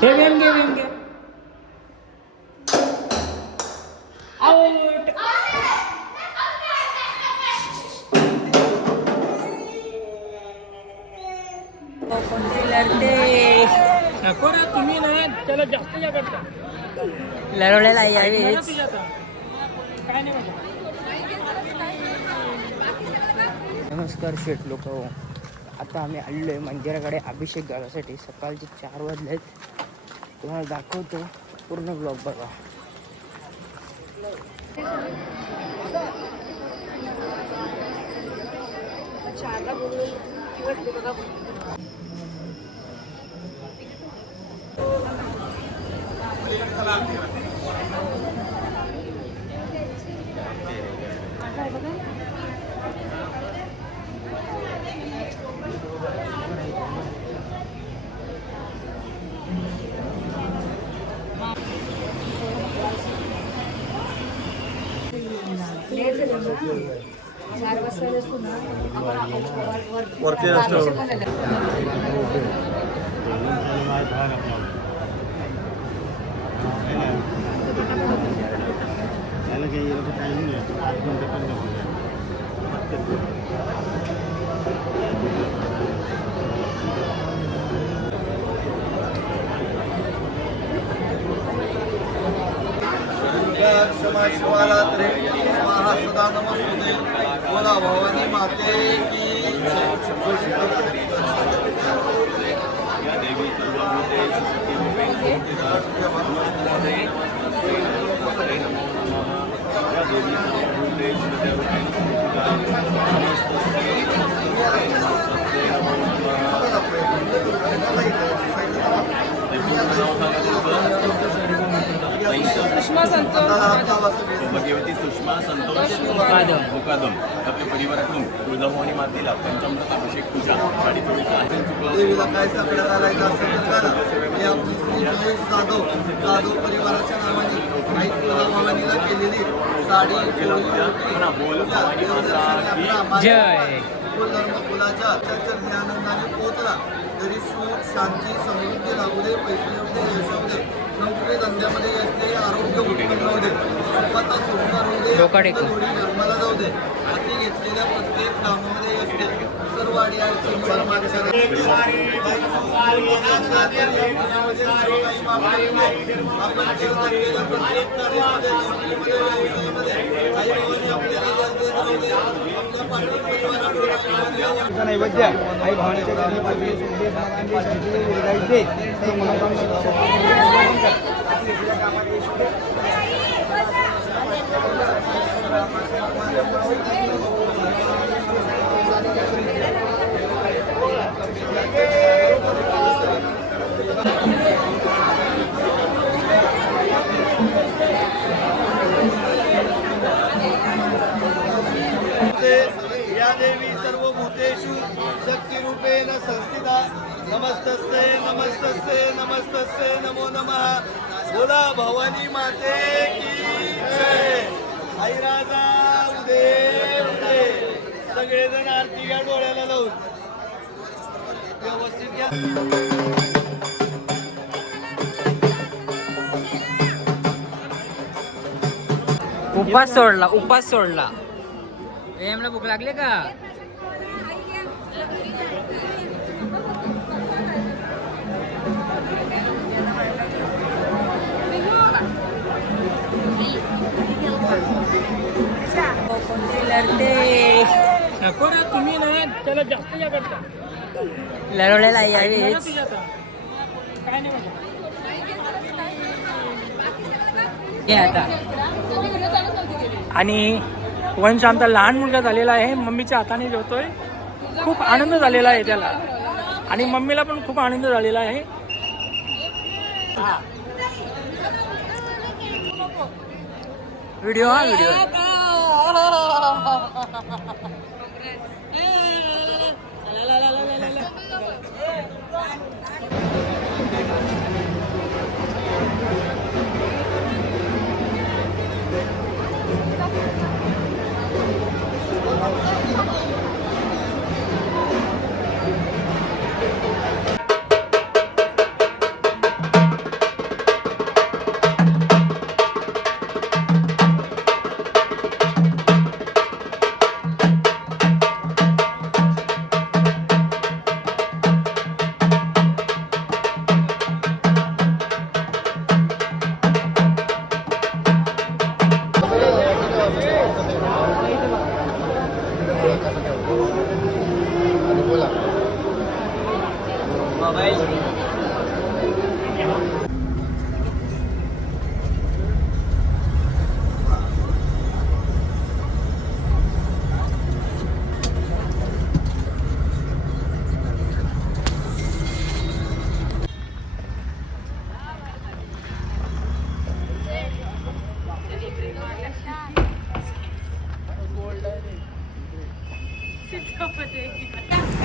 हे वेंगे आउट. नको रे तुम्ही ना त्याला जास्त या करता लढवलेला यावी. काय नाही म्हणत. नमस्कार शेठ लोक. आता आम्ही आलेलो आहे मंदिराकडे अभिषेक घालायसाठी. सकाळचे 4 वाजलेत. तुम्हाला दाखवतो, पूर्ण ब्लॉग बघा. क्षमा शिवालात्रे स्वाहा सदा नमस्ते. बोला भवानी माते की सुषमा संतोष भगवती सुषमा संतोष मुकादम आपल्या परिवारातून तुळजाभवानी मातेला पंचामृत अभिषेक पूजा साडीचोळीचा देवीला काय साकडं घालायचं असेल तर घाला. मी आमची श्री जयेश जाधव परिवाराच्या नावाने आई तुळजाभवानीला केलेली साडी जय. फुलाच्या चरणी आनंदाने पोहोचला तरी सुख शांती समृद्धी लागू दे. पैसे येऊ दे, यश येऊ दे, नोकरी धंद्यामध्ये यश दे, आरोग्य उत्पन्न राहू दे, सुखाचा संसार होऊ दे, थोडी निर्मला जाऊ दे. हाती घेतलेल्या प्रत्येक कामामध्ये यश दे. सर्व अडी अडचणीवर मात करा. आपण केलेल्या प्रत्येक कार्यामध्ये, नोकरीमध्ये, व्यवसायामध्ये आई भवानी आपल्याला यश देत राहू दे. आपल्या पाटील परिवाराकडून नैवेद्य आई भवानीच्या घरी पाठी सुंदर नागांची संजीवनी विरगायचे ते मनोकामना या देवी सर्वभूतेषु शक्तिरूपेण संस्थिता. नमस्तस्ते नमस्तस्ते नमस्तस्ते नमो नमः. बोला भवानी माते की जय. आई राजा उदे उदे. सगळेजण आरती घ्या डोळ्याला लावून व्यवस्थित घ्या. उपास सोडला. एमला भूक लागली का? नको रे तुम्ही ना त्याला जास्त या करता लढवलेला यावी. काय नाही म्हणत. आता आणि वंश आमचा लहान मुलगा झालेला आहे. मम्मीच्या हाताने जेवतोय. खूप आनंद झालेला आहे त्याला आणि मम्मीला पण खूप आनंद झालेला आहे. व्हिडिओ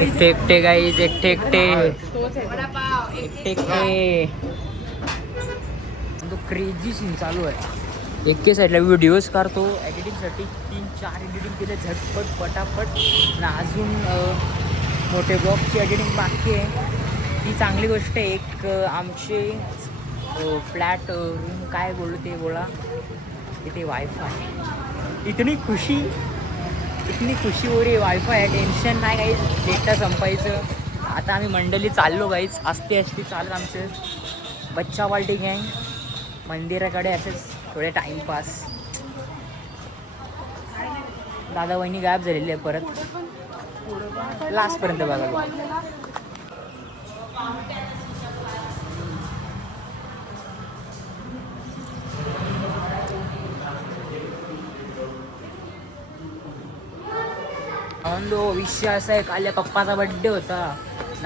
एकटे गाईज एकटे तोच आहे एकटे तो क्रेझी सीन चालू आहे. एके साईडला व्हिडिओज काढतो एडिटिंगसाठी 3-4 एडिटिंग केले झटपट पटापट आणि अजून मोठे ब्लॉगची एडिटिंग बाकी आहे. ही चांगली गोष्ट आहे. एक आमचे फ्लॅट रूम काय बोलू ते बोला तिथे वायफाय इतनी खुशी हो रही वायफाय आहे. टेन्शन नाही काही डेटा संपायचं. आता आम्ही मंडळी चाललो गाईच असते चालत आमचं बच्चा पार्टी गँग मंदिराकडे असेच थोडे टाईमपास. दादा वहिनी गायब झालेली आहे परत लास्टपर्यंत बघायला. विषय असा आहे काल पप्पाचा बड्डे होता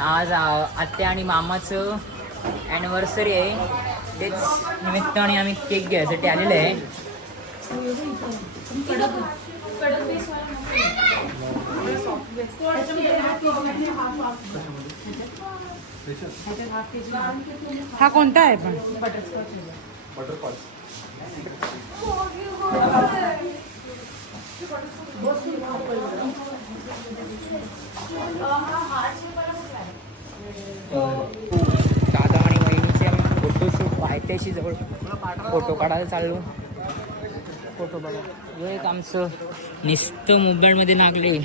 आज आत्या आणि मामाचं ॲनिव्हर्सरी आहे. तेच निमित्ताने आम्ही केक घ्यायसाठी आलेलो आहे. हा कोणता आहे पण दादा आणि वहिनीचे आम्ही फोटोशूट पायथ्याशी जवळ फोटो काढायला चाललो. फोटो बघा जो एक आमचं नुसतं मोबाईलमध्ये लागले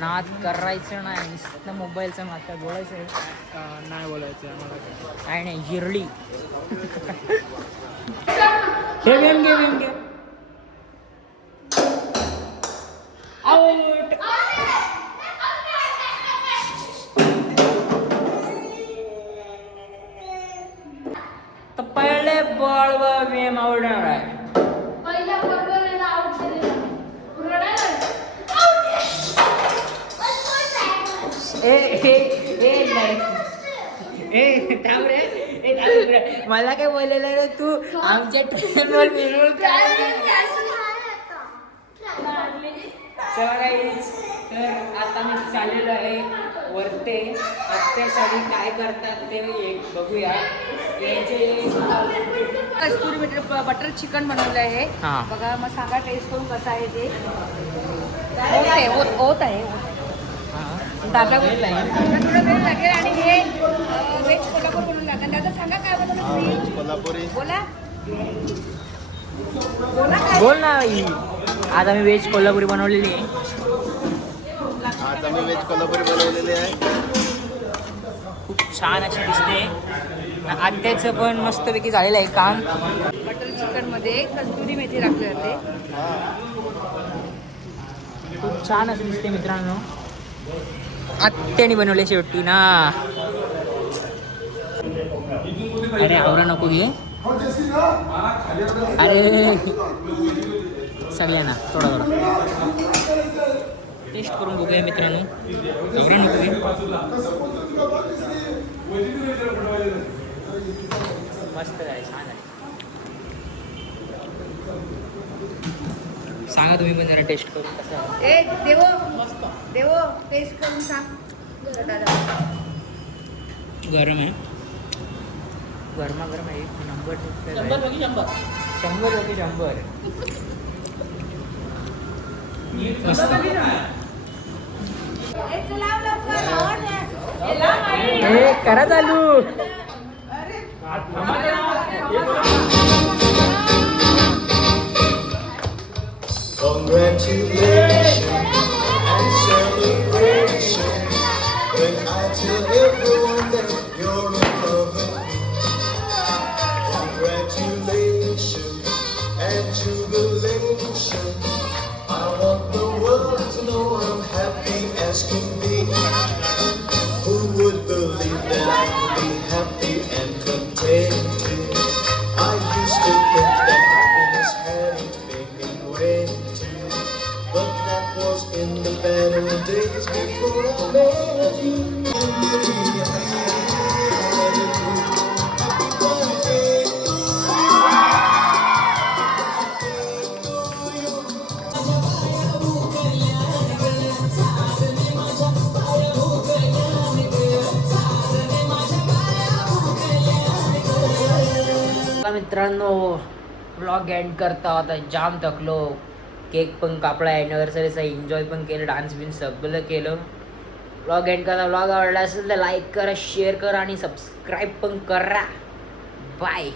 नाद करायचं नाही. नुसतं मोबाईलचं नाद काय बोलायचं आहे नाही बोलायचं आम्हाला. काय नाही जिरली हे गेम घे आउट. तर पहिले बॉलवर गेम आवडणार आहे. मला काय बोललेलं रे तू आमच्या ट्रेनवर मिळून तर आता मी चाललेलो आहे वरते. आत्यासाठी काय करतात ते एक बघूया. कस्तुरी बटर चिकन बनवलं आहे. हां. बघा मग सांगा टेस्ट करून कसं आहे ते. होत आहे दादा थोडं वेळ लागेल. आणि हे व्हेज कोल्हापूर बनवून लागेल. दादा सांगा काय बनवलं कोल्हापुरी बोला बोल ना बाई. आज आम्ही व्हेज कोल्हापुरी बनवलेली आहे. आज आम्ही व्हेज कोल्हापुरी बनवलेली आहे. खूप छान अशी दिसते. आत्याचं पण मस्तपैकी झालेलं आहे काम. बटर चिकन मध्ये कस्तुरी मेथी टाकली जाते. खूप छान असं दिसते मित्रांनो. आत्याने बनवले शेवटी ना. अरे आवरा नको घे अरे सगळ्यांना थोडा टेस्ट करून बघूया मित्रांनो. आवरा नको घे मस्त आहे छान आहे. सांगा तुम्ही पण जरा टेस्ट करून कसं आहे. ए देवो टेस्ट करून सांग दादा. गरम आहे गरमागरम आहे. नंबर 100 मस्त. हे करा चालू. Congratulations and celebration when I tell everyone that you're in love with me. Congratulations and jubilation. I want the world to know I'm happy as can be. Who would believe that I could be happy and contented? I used to think that happiness had its beginning when to, but मित्रांनो blog end करता होता, जाम थकलो. Cake पण कापला, ॲनिव्हर्सरीचा enjoy पण केलं, dance बिन सगळं केलं. ब्लॉग एंड करा. ब्लॉग आवडला असेल तर लाईक करा, शेअर करा आणि सबस्क्राईब पण करा. बाय.